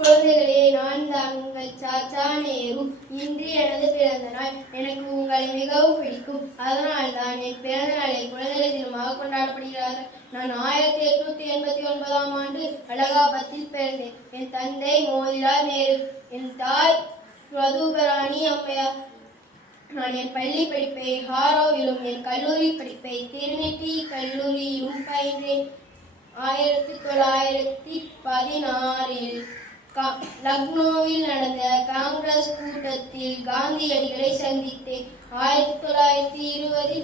குழந்தைகளே, நான் தான் உங்கள் சாச்சா நேரு. இன்று எனது பிறந்த நாள். எனக்கு உங்களை மிகவும் பிடிக்கும். அதனால் தான் என் பிறந்த நாளை குழந்தைகள் தினமாக கொண்டாடப்படுகிறார்கள். நான் 1889ஆம் ஆண்டு அலகாபாத்தில் பிறந்தேன். என் தந்தை மோதிலால் நேரு, என் தாய் ஸ்வரூபராணி அம்மையார். நான் என் பள்ளி படிப்பை ஹாரோவிலும் என் கல்லூரி படிப்பை திருநெட்டி கல்லூரியிலும் பயின்றேன். 1916 லக்னோவில் நடந்த காங்கிரஸ் கூட்டத்தில் காந்தியடிகளை சந்தித்தேன். 1920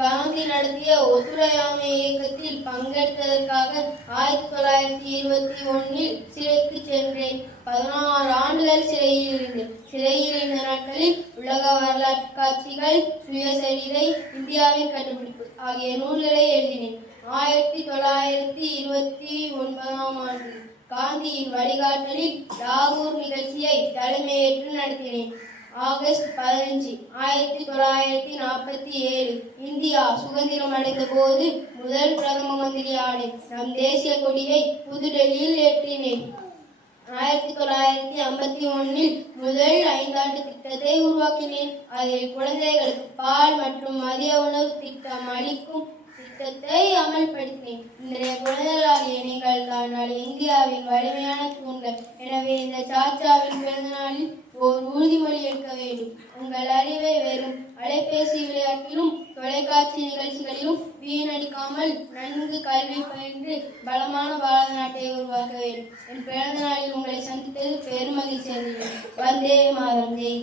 காந்தி நடத்திய ஒத்துழையாமை இயக்கத்தில் பங்கெடுத்ததற்காக 1921 சிறைக்கு சென்றேன். 16 ஆண்டுகள் சிறையில் இருந்தேன். சிறையில் இருந்த நாட்களில் உலக வரலாற்று காட்சிகள், சுயசரிதை, இந்தியாவின் கண்டுபிடிப்பு ஆகிய நூல்களை எழுதினேன். 1929ஆம் ஆண்டு காந்தியின் வழிகாட்டலில் லாகூர் நிகழ்ச்சியை தலைமையேற்று நடத்தினேன். ஆகஸ்ட் 15, 1947 இந்தியா சுதந்திரம் அடைந்த போது முதல் பிரதம மந்திரியானேன். நம் தேசிய கொடியை புதுடெல்லியில் ஏற்றினேன். 1951 முதல் 5 ஆண்டு திட்டத்தை உருவாக்கினேன். அதில் குழந்தைகளுக்கு பால் மற்றும் மதிய உணவு திட்டம் அளிக்கும் திட்டத்தை அமல்படுத்தினேன். இன்றைய குழந்தைகளாகிய நீங்கள் தான் நாளை இந்தியாவின் வலிமையான தூண்கள். எனவே இந்த சாச்சாவின் பிறந்த நாளில் ஓர் உறுதிமொழி எடுக்க வேண்டும். உங்கள் அறிவை வெறும் அலைபேசி விளையாட்டிலும் தொலைக்காட்சி நிகழ்ச்சிகளிலும் வீணடிக்காமல் நன்கு கல்வி பயின்று பலமான பாரத நாட்டை உருவாக்க வேண்டும். என் பிறந்த நாளில் உங்களை சந்தித்தது பெரும் மகிழ்ச்சி. வந்தே மாதரம். ஜெய்.